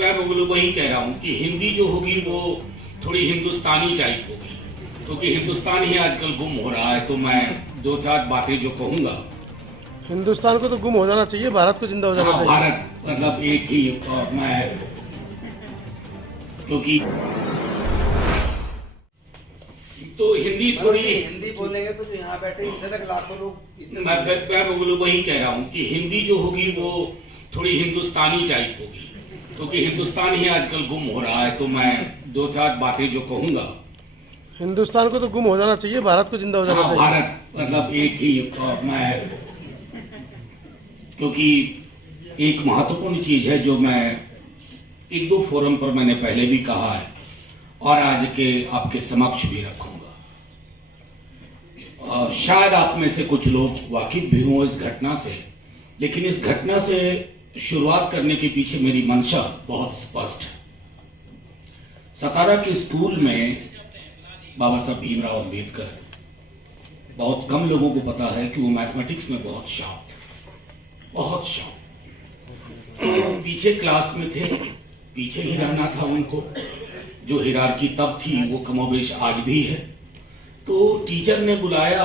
मैं वही कह रहा हूँ कि हिंदी जो होगी वो थोड़ी हिंदुस्तानी टाइप होगी, क्योंकि हिंदुस्तान ही आजकल गुम हो रहा है। तो मैं दो चार बातें जो कहूँगा, हिंदुस्तान को तो गुम हो जाना चाहिए, भारत को जिंदा हो जाना चाहिए। भारत मतलब एक ही, और मैं क्योंकि तो हिंदी थोड़ी हिंदी बोलेंगे तो यहाँ बैठे इधर तक लाखों लोग इससे मैं वही कह रहा हूँ कि हिंदी जो होगी वो थोड़ी हिंदुस्तानी टाइप होगी, क्योंकि हिंदुस्तान ही आजकल गुम हो रहा है। तो मैं दो चार बातें जो कहूँगा, हिंदुस्तान को तो गुम हो जाना चाहिए, भारत को जिंदा हो जाना चाहिए। भारत मतलब एक ही, और मैं क्योंकि एक महत्वपूर्ण चीज है जो मैं एक दो फोरम पर मैंने पहले भी कहा है और आज के आपके समक्ष भी रखूंगा। शायद आप में से कुछ लोग वाकिफ भी हों इस घटना से, लेकिन इस घटना से शुरुआत करने के पीछे मेरी मंशा बहुत स्पष्ट है। सतारा के स्कूल में बाबा साहब भीमराव अंबेडकर, बहुत कम लोगों को पता है कि वो मैथमेटिक्स में बहुत शार्प, बहुत शार्प। पीछे क्लास में थे, पीछे ही रहना था उनको। जो हिरार्की तब थी वो कमोबेश आज भी है। तो टीचर ने बुलाया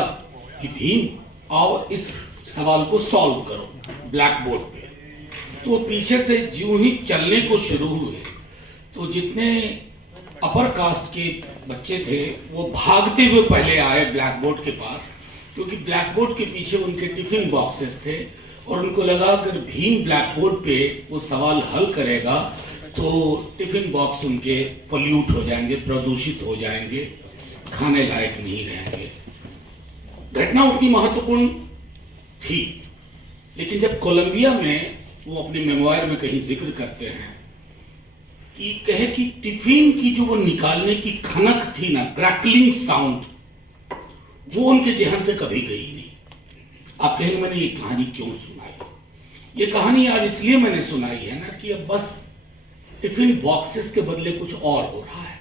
कि भीम आओ इस सवाल को सॉल्व करो ब्लैक बोर्ड पे। तो पीछे से ज्यों ही चलने को शुरू हुए तो जितने अपर कास्ट के बच्चे थे वो भागते हुए पहले आए ब्लैक बोर्ड के पास, क्योंकि ब्लैक बोर्ड के पीछे उनके टिफिन बॉक्सेस थे और उनको लगा अगर भीम ब्लैक बोर्ड पे वो सवाल हल करेगा तो टिफिन बॉक्स उनके पोल्यूट हो जाएंगे, प्रदूषित हो जाएंगे, खाने लायक नहीं रहेंगे। घटना उतनी महत्वपूर्ण थी, लेकिन जब कोलंबिया में वो अपने मेमोयर में कहीं जिक्र करते हैं कि कहे कि टिफिन की जो वो निकालने की खनक थी ना, क्रैकलिंग साउंड, वो उनके जहन से कभी गई नहीं। आप कहेंगे मैंने ये कहानी क्यों सुनाई? ये कहानी आज इसलिए मैंने सुनाई है ना कि अब बस टिफिन बॉक्सेस के बदले कुछ और हो रहा है,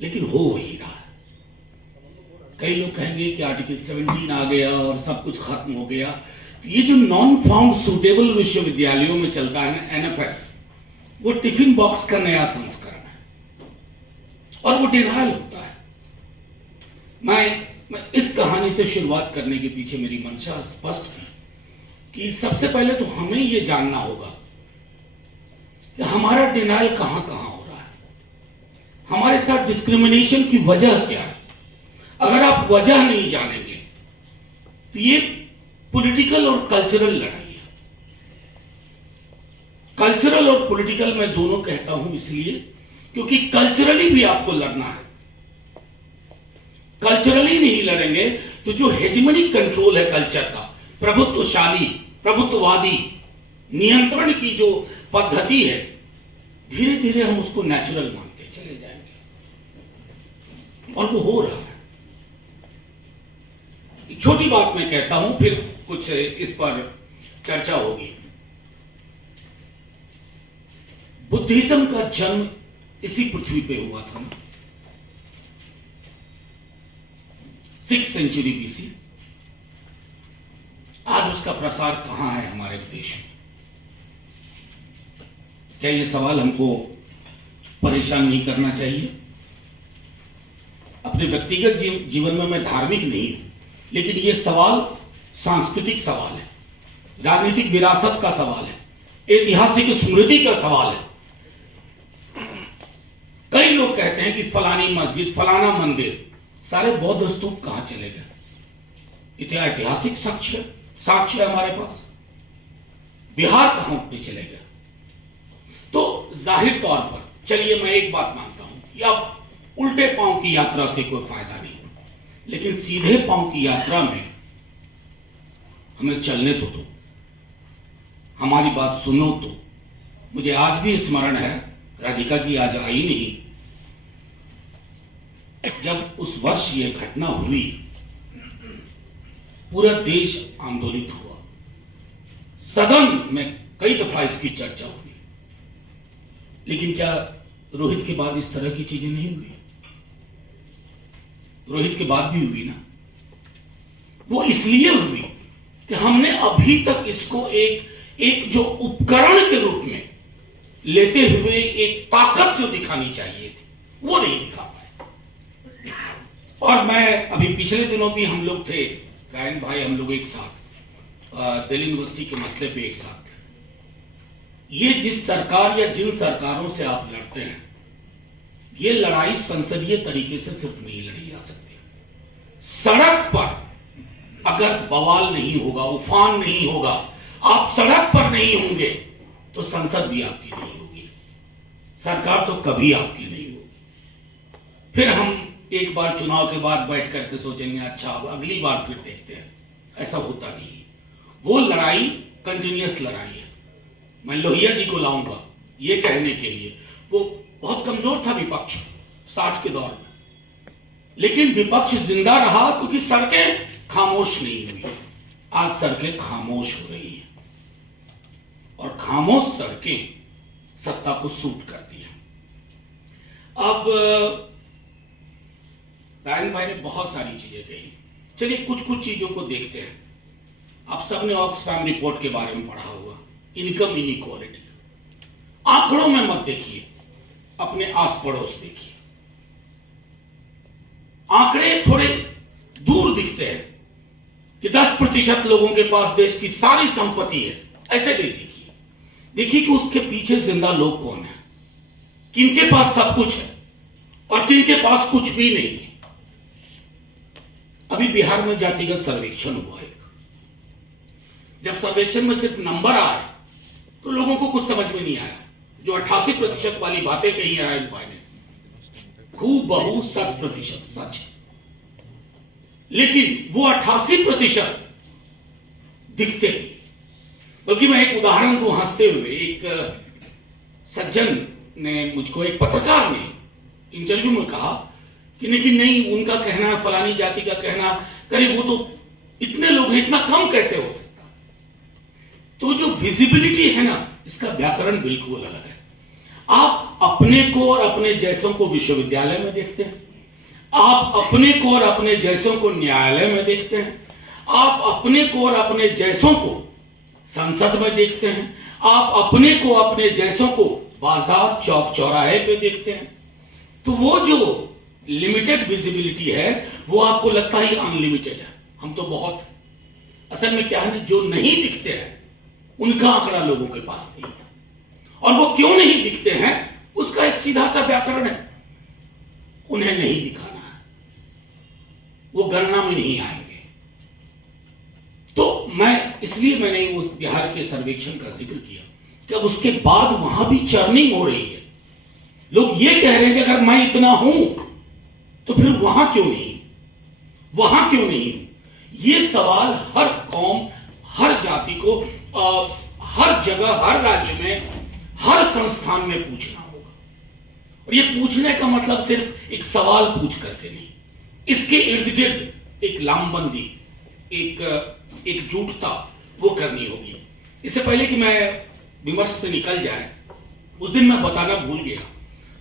लेकिन हो वही रहा है। कई लोग कहेंगे कि आर्टिकल 17 आ गया और सब कुछ खत्म हो गया। तो ये जो नॉन फाउंड सुटेबल विश्वविद्यालयों में चलता है ना, एनएफएस, वो टिफिन बॉक्स का नया संस्करण है और वो डिनायल होता है। मैं इस कहानी से शुरुआत करने के पीछे मेरी मंशा स्पष्ट थी कि सबसे पहले तो हमें ये जानना होगा कि हमारा डिनायल कहां कहां हो रहा है, हमारे साथ डिस्क्रिमिनेशन की वजह क्या है। अगर आप वजह नहीं जानेंगे तो ये पॉलिटिकल और कल्चरल लड़ाई है। कल्चरल और पॉलिटिकल मैं दोनों कहता हूं इसलिए क्योंकि कल्चरली भी आपको लड़ना है। कल्चरली नहीं लड़ेंगे तो जो हेजेमनिक कंट्रोल है कल्चर का, प्रभुत्वशाली, प्रभुत्ववादी नियंत्रण की जो पद्धति है, धीरे धीरे हम उसको नेचुरल मानते चले जाएंगे और वो हो रहा है। एक छोटी बात मैं कहता हूं, फिर कुछ इस पर चर्चा होगी। बुद्धिज्म का जन्म इसी पृथ्वी पे हुआ था ना, 6th सेंचुरी बीसी। आज उसका प्रसार कहां है हमारे देश में? क्या ये सवाल हमको परेशान नहीं करना चाहिए? अपने व्यक्तिगत जीवन में मैं धार्मिक नहीं हूं, लेकिन ये सवाल सांस्कृतिक सवाल है, राजनीतिक विरासत का सवाल है, ऐतिहासिक स्मृति का सवाल है। कई लोग कहते हैं कि फलानी मस्जिद, फलाना मंदिर, सारे बौद्ध स्तूप कहां चले गए? ऐतिहासिक साक्ष्य है हमारे पास। बिहार कहां पे चले गए? तो जाहिर तौर पर चलिए मैं एक बात मानता हूं कि अब उल्टे पांव की यात्रा से कोई फायदा नहीं, लेकिन सीधे पांव की यात्रा में हमें चलने तो दो, हमारी बात सुनो तो। मुझे आज भी स्मरण है, राधिका जी आज आई नहीं, जब उस वर्ष ये घटना हुई पूरा देश आंदोलित हुआ, सदन में कई दफा इसकी चर्चा हुई, लेकिन क्या रोहित के बाद इस तरह की चीजें नहीं हुई? रोहित के बाद भी हुई ना। वो इसलिए हुई कि हमने अभी तक इसको एक जो उपकरण के रूप में लेते हुए एक ताकत जो दिखानी चाहिए थी वो नहीं दिखा पाए। और मैं अभी पिछले दिनों भी हम लोग थे, रायन भाई, हम लोग एक साथ दिल्ली यूनिवर्सिटी के मसले पे एक साथ थे। ये जिस सरकार या जिन सरकारों से आप लड़ते हैं, ये लड़ाई संसदीय तरीके से सिर्फ नहीं लड़ी जा सकती। सड़क पर अगर बवाल नहीं होगा, उफान नहीं होगा, आप सड़क पर नहीं होंगे तो संसद भी आपकी नहीं होगी, सरकार तो कभी आपकी नहीं होगी। फिर हम एक बार चुनाव के बाद बैठ करके सोचेंगे अच्छा अब अगली बार फिर देखते हैं, ऐसा होता नहीं। वो लड़ाई कंटिन्यूअस लड़ाई है। मैं लोहिया जी को लाऊंगा ये कहने के लिए, वो बहुत कमजोर था विपक्ष 60 के दौर में, लेकिन विपक्ष जिंदा रहा क्योंकि सड़कें खामोश नहीं हुई। आज सड़कें खामोश हो रही हैं और खामोश सड़कें सत्ता को सूट करती हैं। अब रायन भाई ने बहुत सारी चीजें कही, चलिए कुछ कुछ चीजों को देखते हैं। आप सबने ऑक्सफैम रिपोर्ट के बारे में पढ़ा होगा, इनकम इनइक्वालिटी। आंकड़ों में मत देखिए, अपने आस पड़ोस देखिए। आंकड़े थोड़े दूर दिखते हैं कि 10% लोगों के पास देश की सारी संपत्ति है, ऐसे नहीं देखिए। देखिए कि उसके पीछे जिंदा लोग कौन है, किनके पास सब कुछ है और किनके पास कुछ भी नहीं है। अभी बिहार में जातिगत सर्वेक्षण हुआ है। जब सर्वेक्षण में सिर्फ नंबर आए तो लोगों को कुछ समझ में नहीं आया। जो 88% वाली बातें कही है रायन भाई ने, हूबहू 100% सच है, लेकिन वो 88% दिखते नहीं। बल्कि मैं एक उदाहरण दूं हंसते हुए, एक सज्जन ने मुझको, एक पत्रकार ने इंटरव्यू में कहा कि लेकिन नहीं, उनका कहना, फलानी जाति का कहना, करीब वो तो इतने लोग हैं, इतना कम कैसे हो सकता। तो जो विजिबिलिटी है ना, इसका व्याकरण बिल्कुल अलग है। आप अपने को और अपने जैसों को विश्वविद्यालय में देखते हैं, आप अपने को और अपने जैसों को न्यायालय में देखते हैं, आप अपने को और अपने जैसों को संसद में देखते हैं, आप अपने को अपने जैसों को बाजार चौक चौराहे पे देखते हैं। तो वो जो लिमिटेड विजिबिलिटी है वो आपको लगता है अनलिमिटेड है, हम तो बहुत। असल में क्या है, जो नहीं दिखते हैं उनका आंकड़ा लोगों के पास नहीं है, और वो क्यों नहीं दिखते हैं उसका एक सीधा सा व्याकरण है, उन्हें नहीं दिखाना है, वो गणना में नहीं आएंगे। तो इसलिए मैंने उस बिहार के सर्वेक्षण का जिक्र किया कि अब उसके बाद वहां भी चर्निंग हो रही है। लोग ये कह रहे हैं कि अगर मैं इतना हूं तो फिर वहां क्यों नहीं, वहां क्यों नहीं। ये सवाल हर कौम, हर जाति को हर जगह, हर राज्य में, हर संस्थान में पूछना होगा। और ये पूछने का मतलब सिर्फ एक सवाल पूछ करके नहीं, इसके इर्द गिर्द एक लामबंदी, एक एकजुटता वो करनी होगी। इससे पहले कि मैं विमर्श से निकल जाए, उस दिन मैं बताना भूल गया,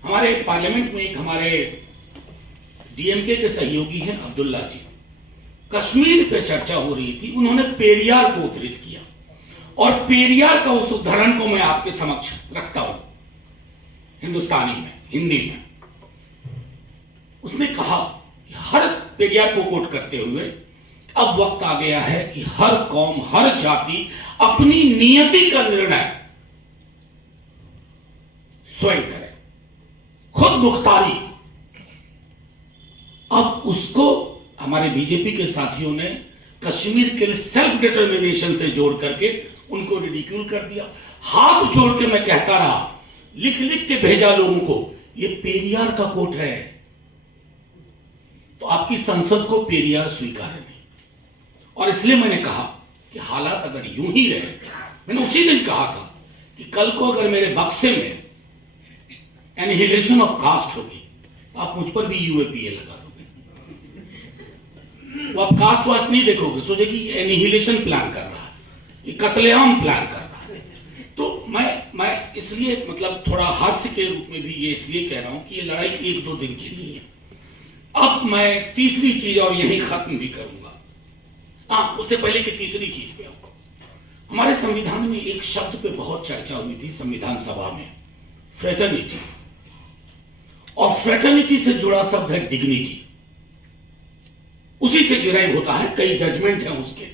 हमारे पार्लियामेंट में एक हमारे डीएमके के सहयोगी हैं अब्दुल्ला जी, कश्मीर पे चर्चा हो रही थी, उन्होंने पेरियार को उद्धृत किया, और पेरियार का उस उदाहरण को मैं आपके समक्ष रखता हूं हिंदुस्तानी में, हिंदी में। उसने कहा कि हर पेरियार को कोट करते हुए, अब वक्त आ गया है कि हर कौम, हर जाति अपनी नियति का निर्णय स्वयं करे, खुद मुख्तारी। अब उसको हमारे बीजेपी के साथियों ने कश्मीर के लिए सेल्फ डिटर्मिनेशन से जोड़ करके उनको रिडिक्यूल कर दिया। हाथ जोड़ के मैं कहता रहा, लिख लिख के भेजा लोगों को, ये पेरियार का कोट है। तो आपकी संसद को पेरियार स्वीकार नहीं, और इसलिए मैंने कहा कि हालात अगर यूं ही रहे, मैंने उसी दिन कहा था कि कल को अगर मेरे बक्से में एनिहिलेशन ऑफ कास्ट होगी, आप मुझ पर भी यूएपीए लगा दोगे, वो आप कास्ट वास्ट नहीं देखोगे, सोचे कि एनिहिलेशन प्लान कर रहा है, ये कत्लेआम प्लान कर रहा है। तो मैं इसलिए मतलब थोड़ा हास्य के रूप में भी ये इसलिए कह रहा हूं कि ये लड़ाई 1-2 दिन की नहीं है। अब मैं तीसरी चीज, और यही खत्म भी करूंगा, उससे पहले कि तीसरी चीज पे आऊं। हमारे संविधान में एक शब्द पे बहुत चर्चा हुई थी संविधान सभा में, फ्रेटर्निटी, और फ्रेटर्निटी से जुड़ा शब्द है डिग्निटी, उसी से डिराइव होता है, कई जजमेंट हैं उसके।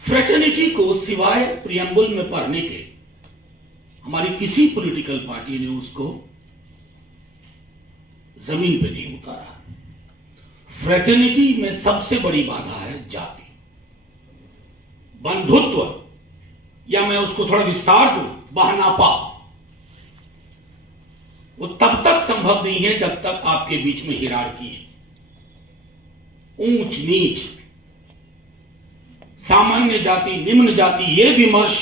फ्रेटर्निटी को सिवाय प्रियम्बल में पढ़ने के हमारी किसी पॉलिटिकल पार्टी ने उसको जमीन पे नहीं उतारा। फ्रेटर्निटी में सबसे बड़ी बाधा है जाति, बंधुत्व, या मैं उसको थोड़ा विस्तार दूं, बहनापा। वो तब तक संभव नहीं है जब तक आपके बीच में हिरार्की है, ऊंच नीच, सामान्य जाति निम्न जाति, ये विमर्श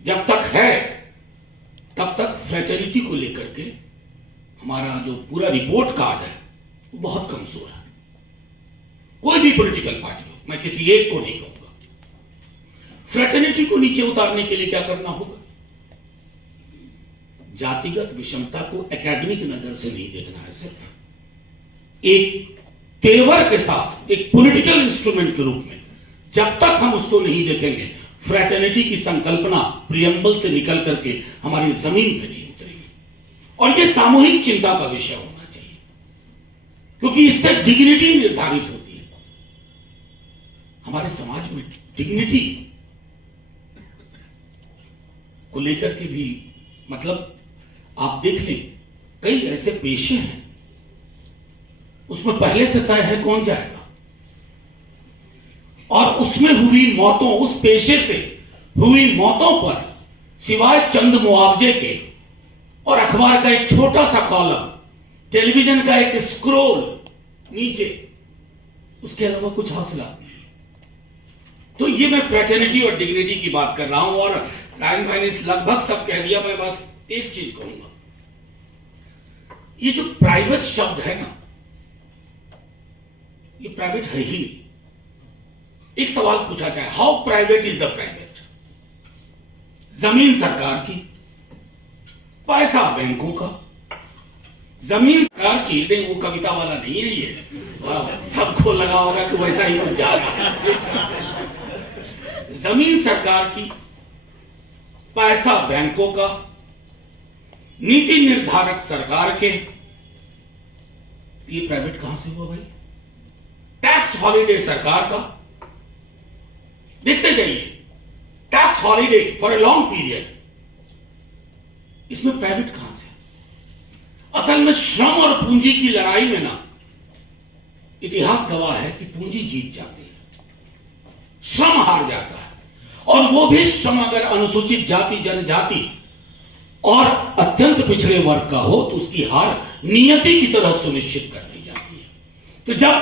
जब तक है तब तक फ्रेटर्निटी को लेकर के हमारा जो पूरा रिपोर्ट कार्ड है वो बहुत कमजोर है। कोई भी पॉलिटिकल पार्टी हो, मैं किसी एक को नहीं कहूंगा। फ्रेटर्निटी को नीचे उतारने के लिए क्या करना होगा? जातिगत विषमता को एकेडमिक नजर से नहीं देखना है, सिर्फ एक तेवर के साथ, एक पॉलिटिकल इंस्ट्रूमेंट के रूप में जब तक हम उसको नहीं देखेंगे, फ्रेटर्निटी की संकल्पना प्रियम्बल से निकल करके हमारी जमीन पे नहीं उतरेगी। और यह सामूहिक चिंता का विषय होना चाहिए, क्योंकि इससे डिग्निटी निर्धारित होती है। हमारे समाज में डिग्निटी को लेकर के भी, मतलब आप देख लें, कई ऐसे पेशे हैं उसमें पहले से तय है कौन जाएगा, और उसमें हुई मौतों, उस पेशे से हुई मौतों पर सिवाय चंद मुआवजे के और अखबार का एक छोटा सा कॉलम, टेलीविजन का एक स्क्रोल नीचे, उसके अलावा कुछ हासिल नहीं। तो ये मैं फ्रेटर्निटी और डिग्निटी की बात कर रहा हूं, और रायन भाई ने लगभग सब कह दिया। मैं बस एक चीज कहूंगा, ये जो प्राइवेट शब्द है ना, ये प्राइवेट है ही नहीं। एक सवाल पूछा जाए, how private is the private? जमीन सरकार की, पैसा बैंकों का, जमीन सरकार की। नहीं, वो कविता वाला नहीं है ये, सबको लगा होगा कि वैसा ही कुछ जा रहा है। जमीन सरकार की, पैसा बैंकों का, नीति निर्धारक सरकार के, ये प्राइवेट कहां से हुआ भाई? टैक्स हॉलिडे सरकार का, देखते जाइए, tax holiday for a long period, इसमें प्राइवेट कहां से? असल में श्रम और पूंजी की लड़ाई में ना, इतिहास गवाह है कि पूंजी जीत जाती है, श्रम हार जाता है। और वो भी श्रम अगर अनुसूचित जाति, जनजाति और अत्यंत पिछड़े वर्ग का हो तो उसकी हार नियति की तरह सुनिश्चित कर दी जाती है। तो जब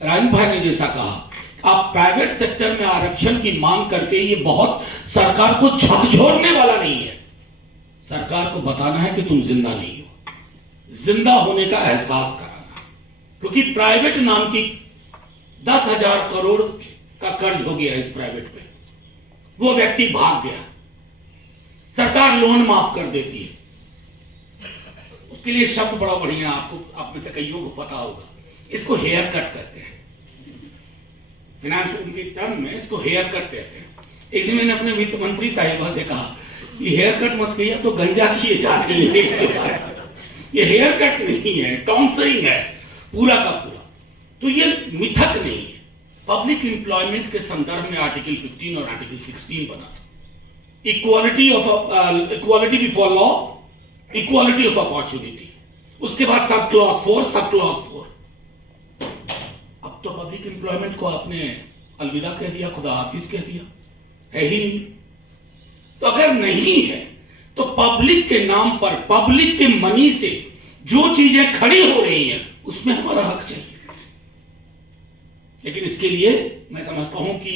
राजन भाई ने जैसा कहा, आप प्राइवेट सेक्टर में आरक्षण की मांग करके, ये बहुत सरकार को झकझोरने वाला नहीं है। सरकार को बताना है कि तुम जिंदा नहीं हो, जिंदा होने का एहसास कराना, क्योंकि प्राइवेट नाम की 10,000 करोड़ का कर्ज हो गया इस प्राइवेट पे। वो व्यक्ति भाग गया, सरकार लोन माफ कर देती है। उसके लिए शब्द बड़ा बढ़िया, आपको, आप में से कईयों को पता होगा, इसको हेयर कट कहते हैं। फिनांस उनके टर्म में इसको हेयर कट कहते हैं। एक दिन मैंने अपने वित्त मंत्री साहिबा से कहा, ये हेयर कट मत कहिए, तो गंजा किए जा रहे हैं। ये हेयर कट नहीं है, टॉन्सरिंग है पूरा का पूरा। तो ये मिथक नहीं है। पब्लिक एम्प्लॉयमेंट के संदर्भ में आर्टिकल 15 और आर्टिकल 16 बना था, equality before law, equality of opportunity. उसके बाद सब क्लॉज 4, सब क्लॉज 4। अब तो पब्लिक एम्प्लॉयमेंट को आपने अलविदा कह दिया, खुदा हाफिज कह दिया, है ही नहीं। तो अगर नहीं है तो पब्लिक के नाम पर, पब्लिक के मनी से जो चीजें खड़ी हो रही हैं उसमें हमारा हक चाहिए। लेकिन इसके लिए मैं समझता हूं कि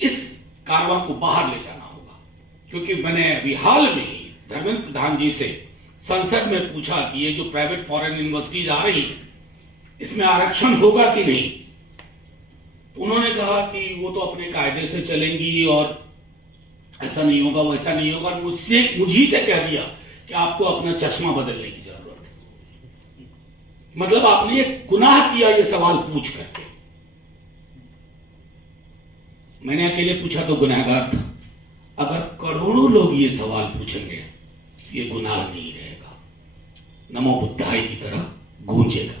इस कारवां को बाहर ले जाना होगा, क्योंकि मैंने अभी हाल में ही धर्मेंद्र प्रधान जी से संसद में पूछा कि ये जो प्राइवेट फॉरेन यूनिवर्सिटीज आ रही है, इसमें आरक्षण होगा कि नहीं। तो उन्होंने कहा कि वो तो अपने कायदे से चलेंगी और ऐसा नहीं होगा, वैसा नहीं होगा। मुझी से कह दिया कि आपको अपना चश्मा बदलने की जरूरत है। मतलब आपने एक गुनाह किया ये सवाल पूछ करके। मैंने अकेले पूछा तो गुनहगार था। अगर करोड़ों लोग ये सवाल पूछेंगे ये गुनाह नहीं रहेगा, नमो बुद्धाय की तरह गूंजेगा।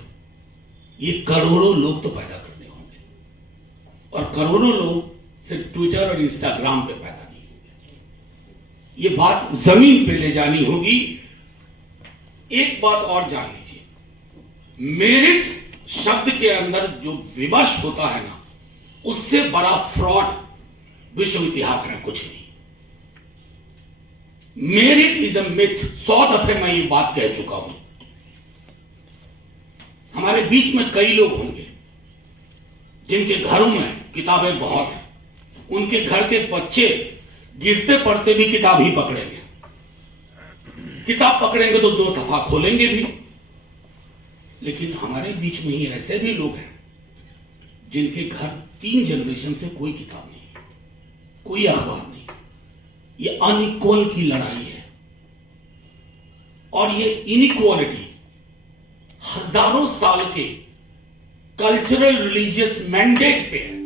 ये करोड़ों लोग तो पैदा करने होंगे, और करोड़ों लोग सिर्फ ट्विटर और इंस्टाग्राम पे पैदा नहीं होंगे। ये बात जमीन पे ले जानी होगी। एक बात और जान लीजिए, मेरिट शब्द के अंदर जो विमर्श होता है ना, उससे बड़ा फ्रॉड विश्व इतिहास में कुछ नहीं। Merit is a myth. 100 दफे मैं ये बात कह चुका हूं। हमारे बीच में कई लोग होंगे जिनके घरों में किताबें बहुत हैं, उनके घर के बच्चे गिरते पड़ते भी किताब ही पकड़ेंगे। किताब पकड़ेंगे तो 2 सफा खोलेंगे भी। लेकिन हमारे बीच में ही ऐसे भी लोग हैं जिनके घर 3 जनरेशन से कोई किताब नहीं, कोई अखबार नहीं। ये अनइक्वल की लड़ाई है, और ये इनइक्वालिटी हजारों साल के कल्चरल रिलीजियस मैंडेट पे है।